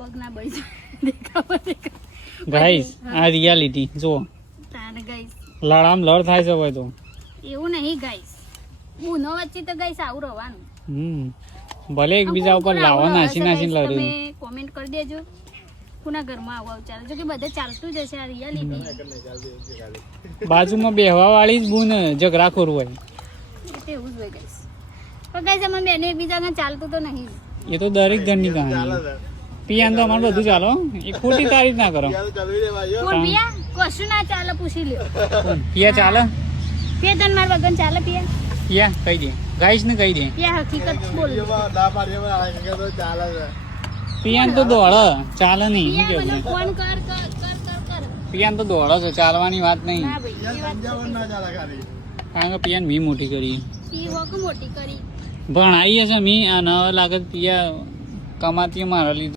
પગ ના બળી દેખાવા ગાઈસ આ રિયાલિટી જો તાને ગાઈસ લડામ લડ થાય છે હોય તો એવું નહીં ગાઈસ બુનો વચ્ચે તો ગાઈસ આવું રહેવાનું ભલે એકબીજા ઉપર લાવો નાસી નાસી લડે તમે કોમેન્ટ કરી દેજો કોના ઘરમાં આવું ચાલે જો કે બધે ચાલતું જ હશે આ રિયાલિટી બાજુમાં બેહવા વાળી જ બુન ઝઘરાખોર હોય એટલે એવું જ હોય ગાઈસ પણ ગાઈસ અમે બેને એકબીજાને ચાલતું તો નહીં એ તો દરેક ઘરની કહાની પિયાન તો અમારે બધું ચાલો એ ખોટી તારીફ ના કરો કોણ પિયા કશું ના ચાલે પૂછી લ્યો પિયા ચાલે પિયા તન માર વગન ચાલે પિયા પિયા કહી દે ગાઈસ ને કહી દે પિયા હકીકત બોલ પિયાન તો દોડ ચાલે નહીં શું પિયા મને કેવું ફોન કર પિયાન તો દોડ છે ચાલવાની વાત નહીં ના ભાઈ એ વાત કારણ કે પિયાન મી મોટી કરી પી વક મોટી કરી ભણાઈ હશે મી અને લાગે પિયા કમાતી મારા લીધે